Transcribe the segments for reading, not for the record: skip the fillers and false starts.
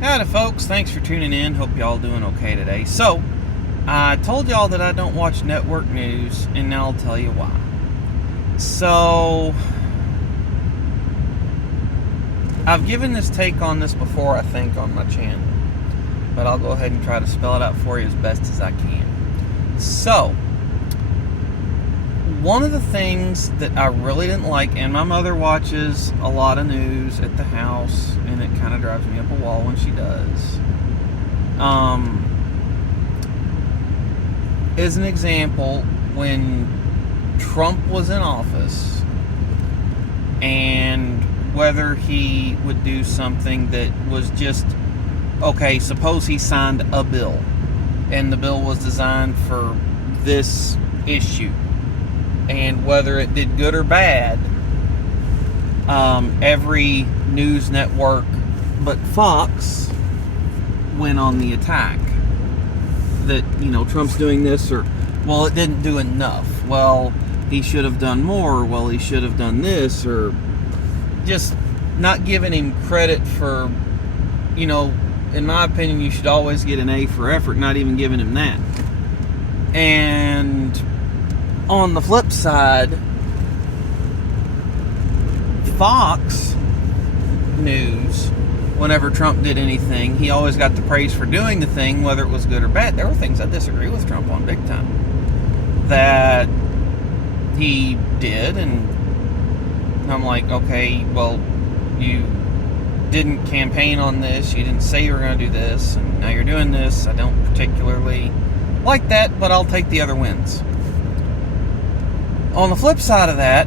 Howdy folks, thanks for tuning in. Hope y'all doing okay today. So, I told y'all that I don't watch network news, and now I'll tell you why. So, I've given this take on this before, I think, on my channel. But I'll go ahead and try to spell it out for you as best as I can. So, one of the things that I really didn't like, and my mother watches a lot of news at the house, and it kind of drives me up a wall when she does. As an example, when Trump was in office, and whether he would do something that was just, okay, suppose he signed a bill, and the bill was designed for this issue, and whether it did good or bad, every news network but Fox went on the attack. That, Trump's doing this, or, well, it didn't do enough. Well, he should have done more. Well, he should have done this, or just not giving him credit for, in my opinion, you should always get an A for effort, not even giving him that. And on the flip side, Fox News, whenever Trump did anything, he always got the praise for doing the thing, whether it was good or bad. There were things I disagree with Trump on big time that he did, and I'm like, okay, well, you didn't campaign on this, you didn't say you were going to do this, and now you're doing this. I don't particularly like that, but I'll take the other wins. On the flip side of that,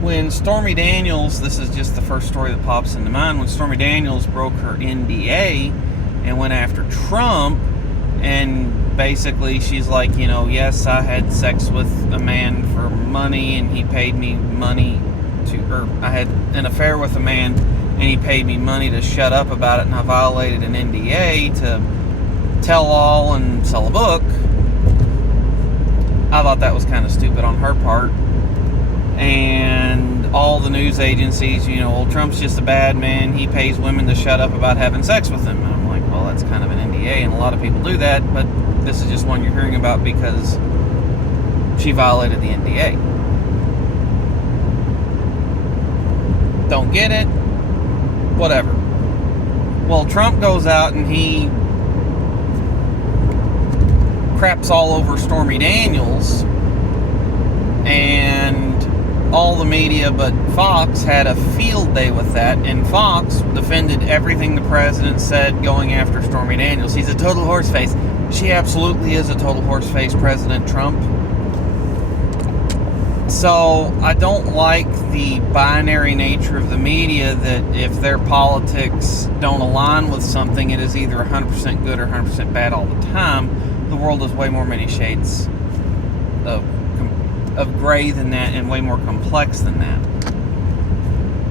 when Stormy Daniels, this is just the first story that pops into mind, when Stormy Daniels broke her NDA and went after Trump, and basically she's like, yes, I had sex with a man for money, and he paid me money or I had an affair with a man, and he paid me money to shut up about it, and I violated an NDA to tell all and sell a book. I thought that was kind of stupid on her part. And all the news agencies, well, Trump's just a bad man. He pays women to shut up about having sex with him. And I'm like, well, that's kind of an NDA, and a lot of people do that, but this is just one you're hearing about because she violated the NDA. Don't get it? Whatever. Well, Trump goes out and he craps all over Stormy Daniels, and all the media but Fox had a field day with that, and Fox defended everything the president said going after Stormy Daniels. He's a total horseface. She absolutely is a total horseface, President Trump. So I don't like the binary nature of the media, that if their politics don't align with something, it is either 100% good or 100% bad all the time. The world is way more many shades of gray than that, and way more complex than that.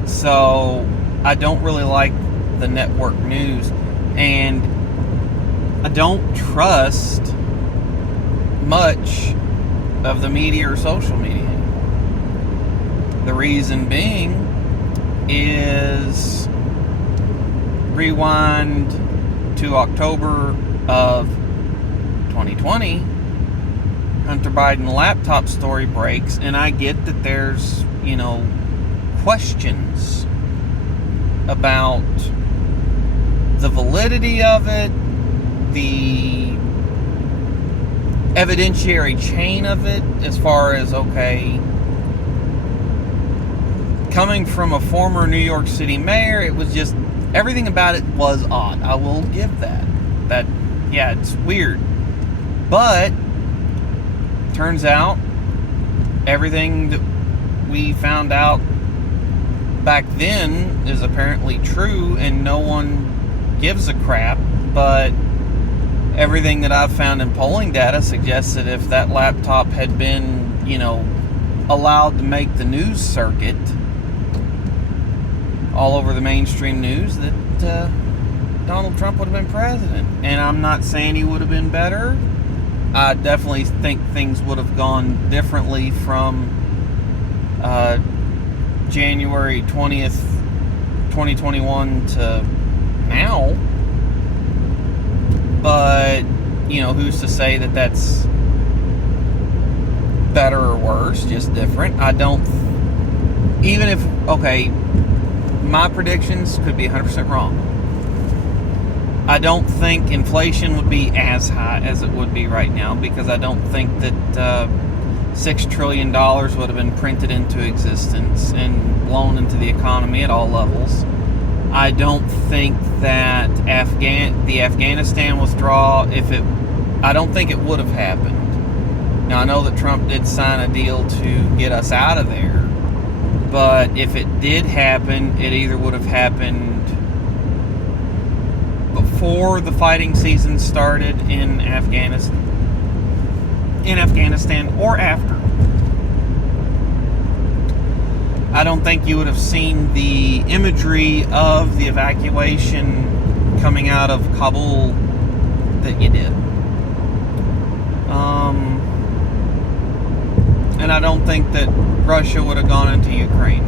So I don't really like the network news, and I don't trust much of the media or social media anymore. The reason being is, rewind to October of 2020, Hunter Biden laptop story breaks, and I get that there's, questions about the validity of it, the evidentiary chain of it, as far as, okay, coming from a former New York City mayor, it was just, everything about it was odd. I will give that. Yeah, it's weird. But turns out everything that we found out back then is apparently true, and no one gives a crap. But everything that I've found in polling data suggests that if that laptop had been, allowed to make the news circuit all over the mainstream news, that Donald Trump would have been president. And I'm not saying he would have been better. I definitely think things would have gone differently from January 20th, 2021 to now. But, who's to say that that's better or worse, just different. My predictions could be 100% wrong. I don't think inflation would be as high as it would be right now, because I don't think that $6 trillion would have been printed into existence and blown into the economy at all levels. I don't think that the Afghanistan withdrawal, I don't think it would have happened. Now, I know that Trump did sign a deal to get us out of there, but if it did happen, it either would have happened before the fighting season started in Afghanistan or after. I don't think you would have seen the imagery of the evacuation coming out of Kabul that you did. And I don't think that Russia would have gone into Ukraine.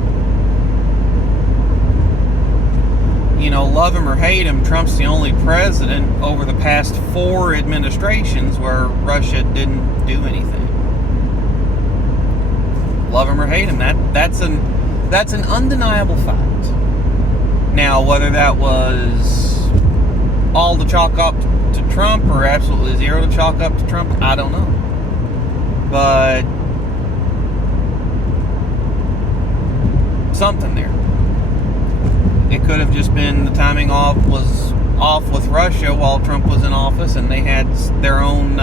Love him or hate him, Trump's the only president over the past 4 administrations where Russia didn't do anything. Love him or hate him, that's an undeniable fact. Now, whether that was all to chalk up to Trump or absolutely zero to chalk up to Trump, I don't know. But something there. It could have just been the timing was off with Russia while Trump was in office, and they had their own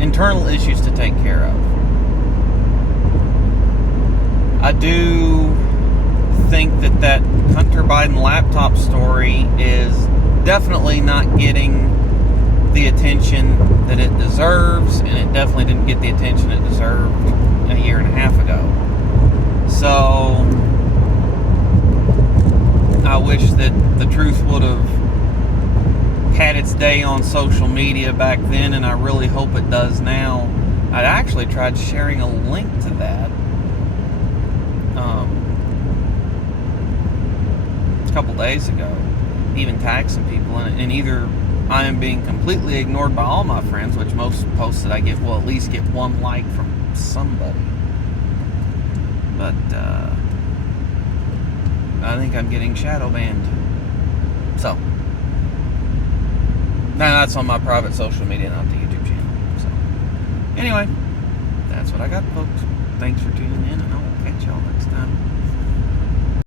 internal issues to take care of. I do think that Hunter Biden laptop story is definitely not getting the attention that it deserves, and it definitely didn't get the attention it deserved a year and a half ago. So I wish that the truth would have had its day on social media back then, and I really hope it does now. I actually tried sharing a link to that a couple days ago, even tagged some people in it, and either I am being completely ignored by all my friends, which most posts that I get will at least get one like from somebody, but I think I'm getting shadow banned. So now that's on my private social media, not the YouTube channel. So anyway, that's what I got, folks. Thanks for tuning in, and I will catch y'all next time.